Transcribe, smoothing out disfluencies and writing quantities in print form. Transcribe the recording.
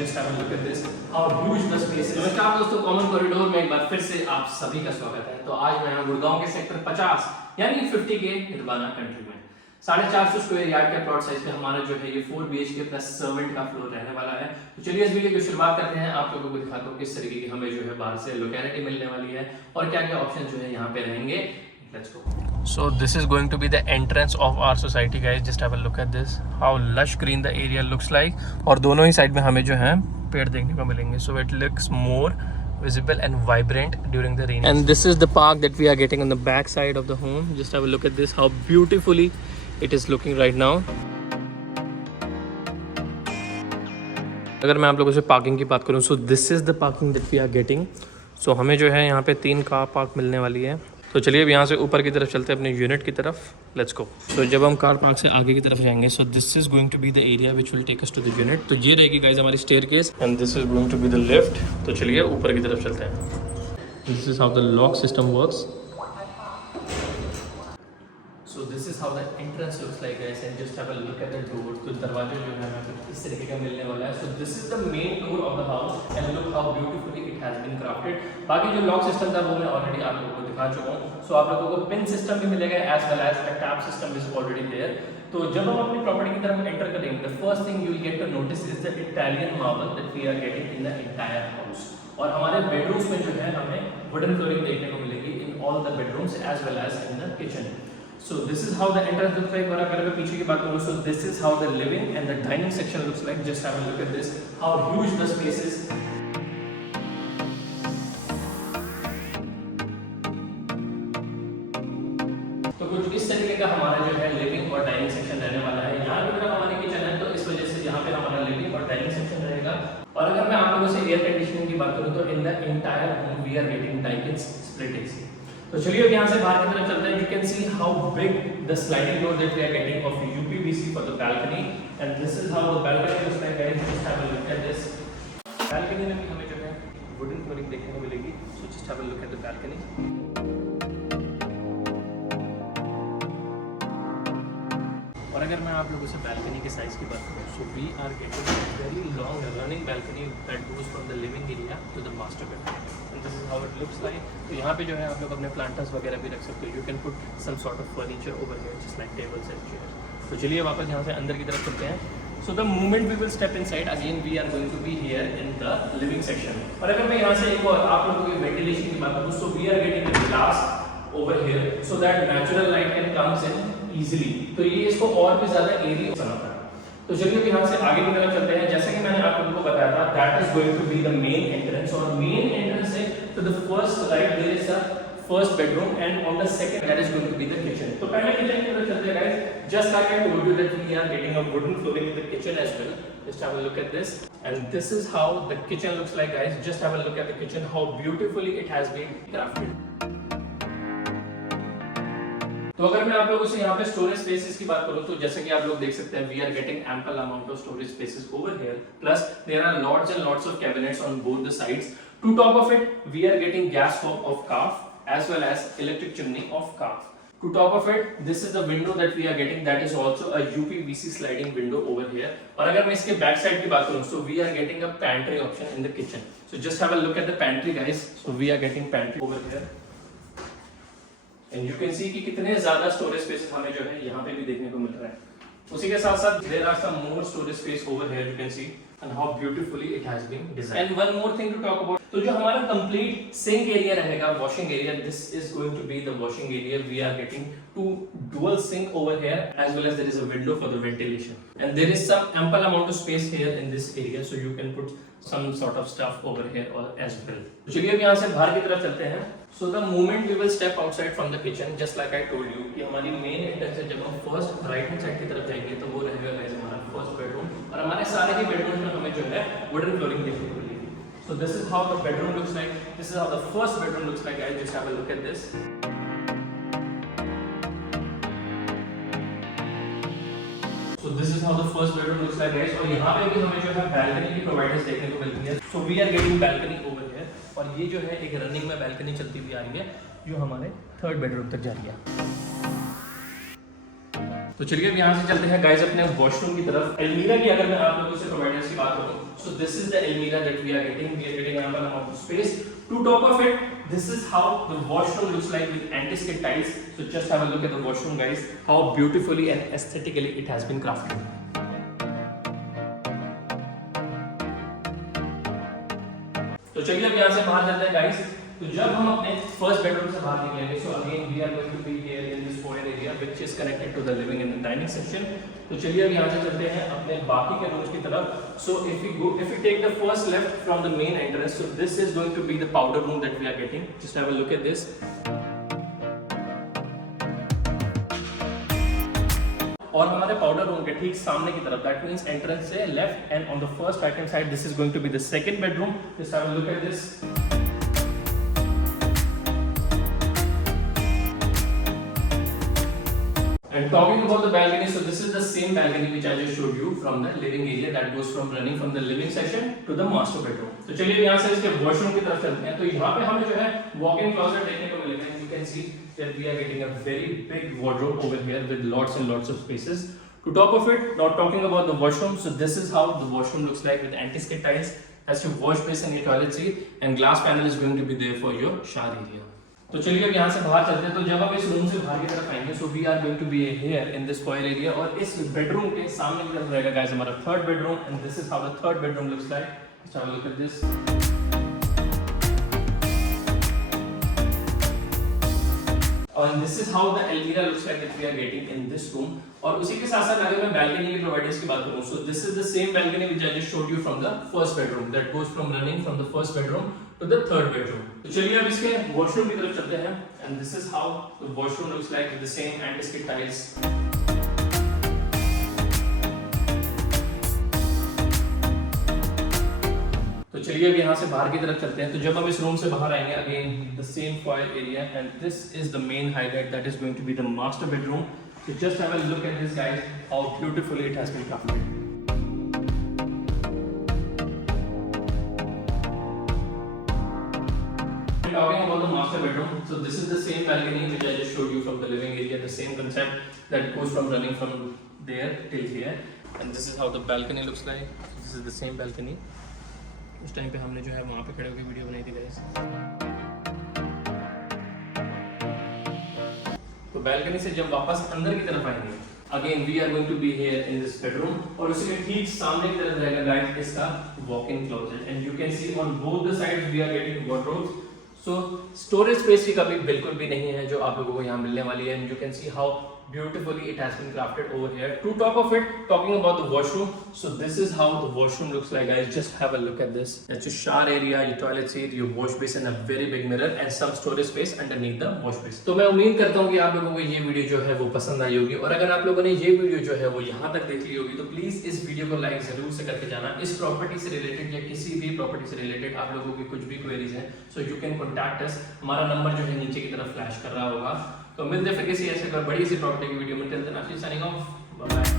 just have a look at this, how huge the space is. नमस्कार दोस्तों, common corridor में एक बार फिर से आप सभी का स्वागत है। तो आज मैं गुड़गांव के सेक्टर 50 यानी 50 के निर्वाणा कंट्री में 450 स्क्वायर यार्ड के प्लॉट साइज पे हमारा जो है ये 4 BHK प्लस सर्वेंट का फ्लोर रहने वाला है। तो चलिए इस वीडियो की शुरुआत करते हैं। आप लोगों को दिखाता हूँ किस तरीके की हमें जो है बाहर से लोकेलिटी मिलने वाली है और क्या क्या ऑप्शन जो है यहाँ पे रहेंगे। Let's go. So this is going to be the entrance of our society, guys. Just have a look at this. How lush green the area looks like. और दोनों ही साइड में हमें जो है पेड़ देखने को मिलेंगे. So it looks more visible and vibrant during the rain. And this is the park that we are getting on the back side of the home. Just have a look at this. How beautifully it is looking right now. अगर मैं आप लोगों से parking की बात करूँ, so this is the parking that we are getting. So हमें जो है यहाँ पे 3 कार पार्क मिलने वाली है। तो चलिए अब यहाँ से ऊपर की तरफ चलते हैं अपने यूनिट की तरफ। Let's go. तो जब हम कार पार्क से आगे की तरफ जाएंगे, so this is going to be the area which will take us to the unit. तो ये रहेगी गाइस हमारी staircase and this is going to be the lift. तो चलिए ऊपर की तरफ चलते हैं। This is how the lock system works. So this is how the entrance looks like, guys, and just have a look at the door. तो दरवाजा जो है हमें कुछ इस तरीके का मिलने वाला है। So this is the main door of the house and look how beautifully it has been crafted. बाकी जो लॉक सिस्टम था वो मैं ऑलरेडी आप लोगों को दिखा चुका हूँ। So आप लोगों को पिन सिस्टम भी मिलेगा as well as a tap system is already there. तो जब हम अपनी प्रॉपर्टी की तरफ एंटर करेंगे, the first thing you will get to notice is the Italian marble that we are getting in the entire house. और हमारे bedrooms में जो है हमें वुडन फ्लोरिंग देखने को मिलेगी in all the bedrooms as well as in the kitchen. So this is how the entrance looks like. और अगर मैं पीछे की बात करूँ, so this is how the living and the dining section looks like. Just have a look at this. How huge the space is. तो कुछ इस तरीके का हमारा जो है लिविंग और डाइनिंग सेक्शन रहने वाला है। यहाँ की तरफ हमारी किचन है, तो इस वजह से यहाँ पे हमारा लिविंग और डाइनिंग सेक्शन रहेगा। और अगर मैं आप लोगों से एयर कंडीशनिंग की बात करूँ, तो in the entire home we are getting Daikin split AC. तो चलिए अब यहाँ से बाहर की तरफ चलते हैं। You can see how big the sliding door that we are getting of UPVC for the balcony, and this is how the balcony looks like, guys. Just have a look at this. Balcony में भी हमें जो है wooden flooring देखने को मिलेगी. So just have a look at the balcony. और अगर मैं आप लोगों से balcony के size की बात करूँ, so we are getting a very long running balcony that goes from the living area to the master bedroom. And this is how it looks like. तो यहाँ पे जो है आप लोग अपने planters वगैरह भी रख सकते हो. You can put some sort of furniture over here, just like tables and chairs. तो चलिए वापस यहाँ से अंदर की तरफ चलते हैं. So the moment we will step inside, again we are going to be here in the living section. और अगर मैं यहाँ से एक और आप लोगों की ventilation की बात करूँ, so we are getting the glass over here so that natural light can comes in easily. तो ये इसको और भी ज़्यादा एरिया बनाता है. तो चलिए यहाँ से आगे की तरफ चलते हैं। जैसे कि मैंने आप लोगों को बताया था, that is going to be the main entrance. और main entrance से to the first right there is a first bedroom and on the second that is going to be the kitchen. तो पहले किचन की तरफ चलते हैं guys. Just like I told you that we are getting a wooden flooring in the kitchen as well. Just have a look at this. And this is how the kitchen looks like, guys. Just have a look at the kitchen, how beautifully it has been crafted. तो अगर मैं आप लोगों से यहाँ पे storage spaces की बात करूँ, तो जैसे कि आप लोग देख सकते हैं, we are getting ample amount of storage spaces over here, plus there are lots and lots of cabinets on both the sides. To top of it we are getting gas stove of Kaff as well as electric chimney of Kaff. To top of it, this is the window that we are getting. That is also a UPVC sliding window over here. और अगर मैं इसके back side की बात करूँ, so we are getting a pantry option in the kitchen. So just have a look at the pantry, guys. So we are getting pantry over here. And you can see कि कितने ज़्यादा storage spaces हमें जो है यहाँ पे भी देखने को मिल रहा है. उसी के साथ साथ there are some more storage space over here. You can see and how beautifully it has been designed. And one more thing to talk about. तो जो हमारा complete sink area रहेगा, washing area, this is going to be the washing area. We are getting 2 dual sink over here as well as there is a window for the ventilation. And there is some ample amount of space here in this area, so you can put some sort of stuff over here or as well. तो चलिए अब यहाँ से बाहर की तरफ चलते हैं. So the moment we will step outside from the kitchen, just like I told you, कि हमारी main entrance से जब हम first right hand side की तरफ जाएंगे, तो वो रहेगा guys हमारा first bedroom. और हमारे सारे ही bedrooms में हमें जो है wooden flooring देखने को मिलेगी. So this is how the bedroom looks like. This is how the first bedroom looks like, guys. Just have a look at this. So this is how the first bedroom looks like, guys. और यहाँ पे भी हमें जो है balcony की providers देखने को मिलती है. So we are getting balcony over here. और ये जो है एक रनिंग में balcony चलती हुई आ रही है, जो हमारे थर्ड बेडरूम तक जा रही है. तो चलिए अब यहाँ से चलते हैं गाइस अपने वॉशरूम की तरफ। अलमीरा की अगर मैं आप लोगों से प्रोवाइडर्स की बात करूँ, सो दिस इज द अलमीरा that we are getting ample amount of space. To top of it, this is how the washroom looks like with anti-skid tiles. So just have a look at the washroom guys, how beautifully and aesthetically it has been crafted. तो चलिए अब यहाँ से बाहर चलते हैं guys. तो जब हम अपने फर्स्ट बेडरूम से बाहर निकलेंगे, so again we are going to be here in this foyer area which is connected to the living and the dining section. तो चलिए अब यहाँ से चलते हैं अपने बाकी के रूम्स की तरफ। So if we take the first left from the main entrance, so this is going to be the powder room that we are getting. Just have a look at this. और हमारे powder room के ठीक सामने की तरफ, that means entrance से left and on the first right hand side, this is going to be the second bedroom. Just have a look at this. And talking about the balcony, so this is the same balcony which I just showed you from the living area that goes from running from the living section to the master bedroom. तो चलिए यहाँ से इसके washroom की तरफ चलते हैं। तो यहाँ पे हमें जो है वॉक-इन क्लोजेट देखने को मिलेगा। You can see that we are getting a very big wardrobe over here with lots and lots of spaces. To top of it, now talking about the washroom, so this is how the washroom looks like with anti-skid tiles. Has your wash basin, your toilet seat, and glass panel is going to be there for your shower area. तो चलिए अब यहाँ से बाहर चलते हैं। तो जब हम इस रूम से बाहर की तरफ आएंगे, so we are going to be here in this foyer area, और इस बेडरूम के सामने की तरफ रहेगा गाइस हमारा third bedroom, and this is how the third bedroom looks like. Just have a look at this. And this is how the almirah looks like that we are getting in this room. और उसी के साथ साथ अगर मैं balcony के providers की बात करूँ, so this is the same balcony which I just showed you from the first bedroom that goes from running from the first bedroom to the third bedroom. तो चलिए अब इसके washroom की तरफ चलते हैं, and this is how the washroom looks like with the same anti-skid tiles. तो चलिए अब यहाँ से बाहर की तरफ चलते हैं। तो जब हम इस रूम से बाहर आएंगे, again the same foyer area, and this is the main highlight that is going to be the master bedroom. So just have a look at this guys, how beautifully it has been crafted. Talking about the master bedroom, so this is the same balcony which I just showed you from the living area, the same concept that goes from running from there till here, and this is how the balcony looks like. This is the same balcony. उस time पे हमने जो है वहाँ पे खड़े होकर video बनाई थी गाइस। तो बैल्कनी से जब वापस अंदर की तरफ आएंगे, again we are going to be here in this bedroom, और उसी के ठीक सामने की तरफ रहेगा गाइस इसका walk in closet, and you can see on both the sides we are getting wardrobes. So storage space की कमी बिल्कुल भी नहीं है जो आप लोगों को यहाँ मिलने वाली है, and you can see how beautifully it has been crafted over here. To top of it, talking about the washroom, so this is how the washroom looks like guys. Just have a look at this. That's your shower area, your toilet seat, your wash basin, a very big mirror and some storage space underneath the wash basin. तो मैं उम्मीद करता हूँ कि आप लोगों को ये वीडियो जो है वो पसंद आई होगी, और अगर आप लोगों ने ये वीडियो जो है वो यहाँ तक देख ली होगी तो प्लीज इस वीडियो को लाइक जरूर से करके जाना। इस प्रॉपर्टी से रिलेटेड या किसी भी प्रॉपर्टी से रिलेटेड आप लोगों की कुछ भी क्वेरीज है, so you can contact us. हमारा नंबर जो है नीचे की तरफ फ्लैश कर रहा होगा। तो मिलते हैं फिर किसी ऐसे बड़ी सी प्रॉपर्टी की वीडियो में। Till then I am signing off, bye bye.